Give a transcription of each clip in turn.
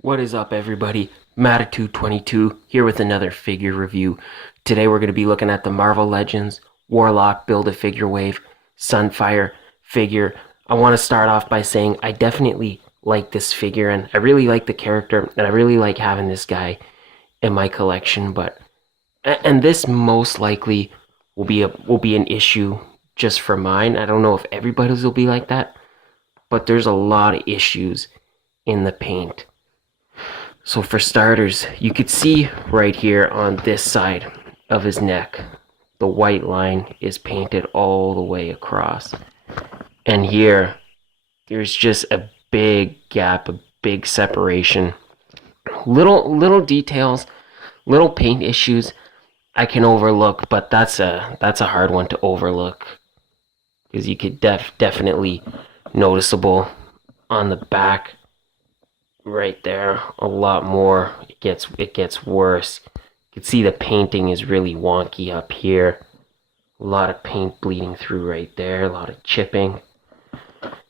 What is up, everybody? Matitude22 here with another figure review. Today we're going to be looking at the Marvel Legends Warlock Build-A-Figure Wave Sunfire figure. I want to start off by saying I definitely like this figure, and I really like the character, and I really like having this guy in my collection. And this most likely will be an issue just for mine. I don't know if everybody's will be like that, but there's a lot of issues in the paint. So for starters, you could see right here on this side of his neck, the white line is painted all the way across. And here, there's just a big gap, a big separation. Little details, little paint issues I can overlook, but that's a hard one to overlook because you could definitely noticeable on the back. Right there, a lot more. It gets worse. You can see the painting is really wonky up here. A lot of paint bleeding through right there, a lot of chipping.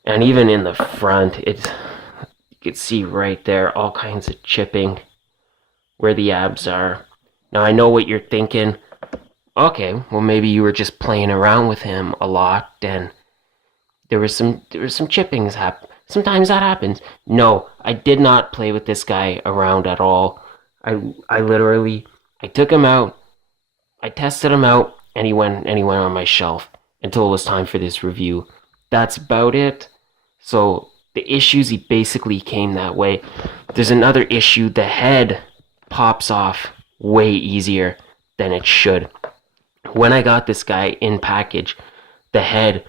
And even in the front, you can see right there all kinds of chipping where the abs are. Now I know what you're thinking. Okay, well maybe you were just playing around with him a lot and there was some chippings happen. Sometimes that happens. No, I did not play with this guy around at all. I literally took him out, I tested him out, and he went on my shelf until it was time for this review. That's about it. So the issues, he basically came that way. There's another issue. The head pops off way easier than it should. When I got this guy in package, the head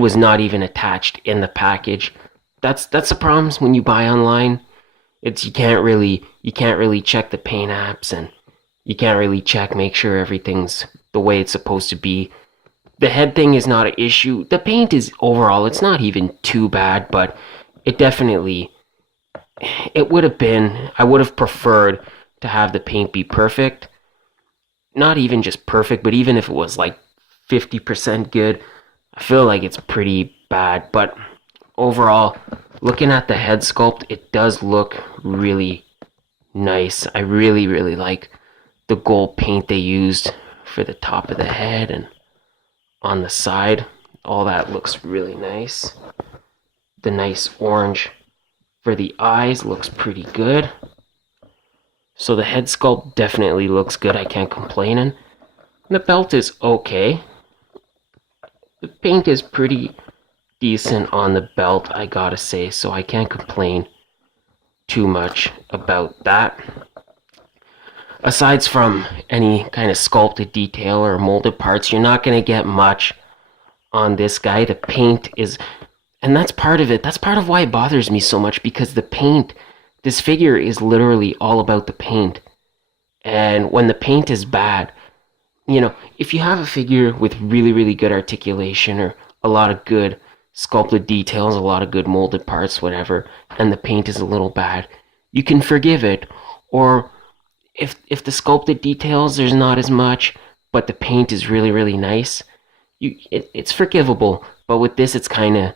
was not even attached in the package. That's the problems when you buy online. You can't really check the paint apps, and you can't really make sure everything's the way it's supposed to be. The head thing is not an issue. The paint is overall, it's not even too bad, but it would have been, I would have preferred to have the paint be perfect. Not even just perfect, but even if it was like 50% good, I feel like it's pretty bad. But overall, looking at the head sculpt, it does look really nice. I really like the gold paint they used for the top of the head and on the side. All that looks really nice. The nice orange for the eyes looks pretty good. So the head sculpt definitely looks good. I can't complain. And the belt is okay. The paint is pretty decent on the belt, I gotta say, so I can't complain too much about that. Aside from any kind of sculpted detail or molded parts, you're not gonna get much on this guy. The paint is, and that's part of it. That's part of why it bothers me so much, because the paint, this figure is literally all about the paint. And when the paint is bad, if you have a figure with really good articulation or a lot of good sculpted details, a lot of good molded parts, whatever, and the paint is a little bad, you can forgive it. Or if the sculpted details, there's not as much, but the paint is really nice, it's forgivable. But with this, it's kind of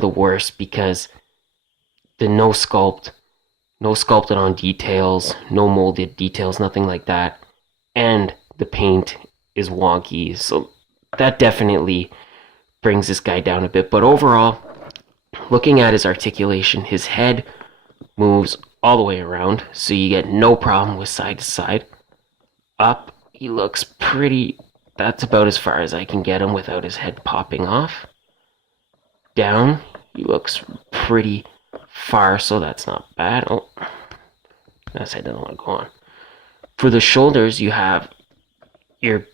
the worst, because the no sculpted on details, no molded details, nothing like that, and the paint is wonky. So that definitely brings this guy down a bit. But overall, looking at his articulation, his head moves all the way around, so you get no problem with side to side. Up, he looks pretty, that's about as far as I can get him without his head popping off. Down, he looks pretty far, so that's not bad. Oh, that side doesn't want to go on. For the shoulders, you have your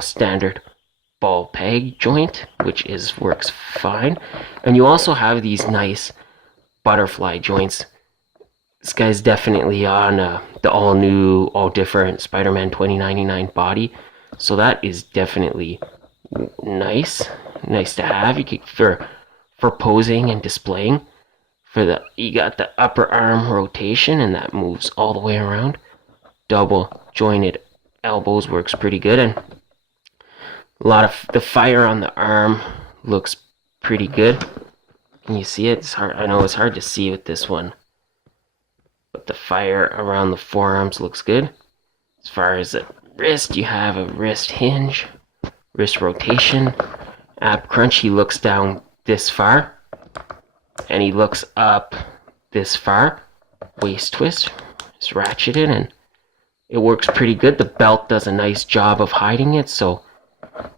standard ball peg joint, which works fine, and you also have these nice butterfly joints. This guy's definitely on the all new, all different Spider-Man 2099 body, so that is definitely nice to have. You could, for posing and displaying. You got the upper arm rotation, and that moves all the way around. Double jointed elbows works pretty good, and a lot of the fire on the arm looks pretty good. Can you see it? It's hard. I know it's hard to see with this one. but the fire around the forearms looks good. As far as the wrist, you have a wrist hinge, wrist rotation, ab crunch. He looks down this far, and he looks up this far. Waist twist, just ratchet it, and it works pretty good. The belt does a nice job of hiding it, so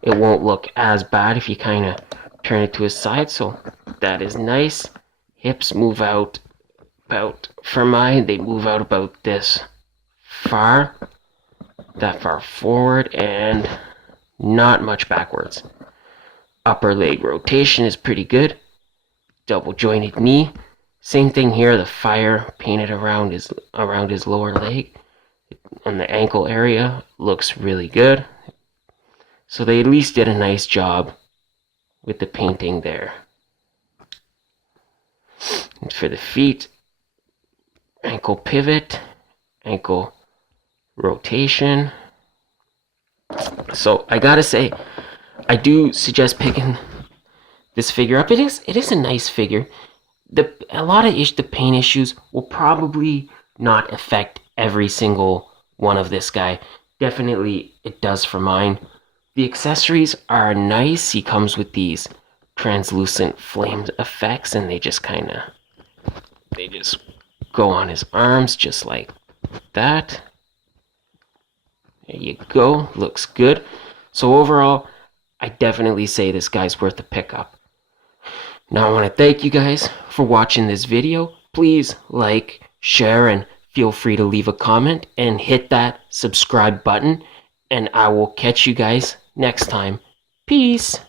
it won't look as bad if you kind of turn it to his side. So that is nice. Hips move out about, for mine, they move out about this far, that far forward, and not much backwards. Upper leg rotation is pretty good. Double jointed knee. Same thing here, the fire painted around his lower leg. On the ankle area looks really good. So they at least did a nice job with the painting there. And for the feet, ankle pivot, ankle rotation. So I gotta say, I do suggest picking this figure up. It is a nice figure. A lot of the paint issues will probably not affect every single one of this guy. Definitely it does for mine. The accessories are nice. He comes with these translucent flame effects, and they just go on his arms just like that. There you go. Looks good. So overall, I definitely say this guy's worth a pickup. Now I want to thank you guys for watching this video. Please like, share, and feel free to leave a comment and hit that subscribe button. And I will catch you guys next time. Peace.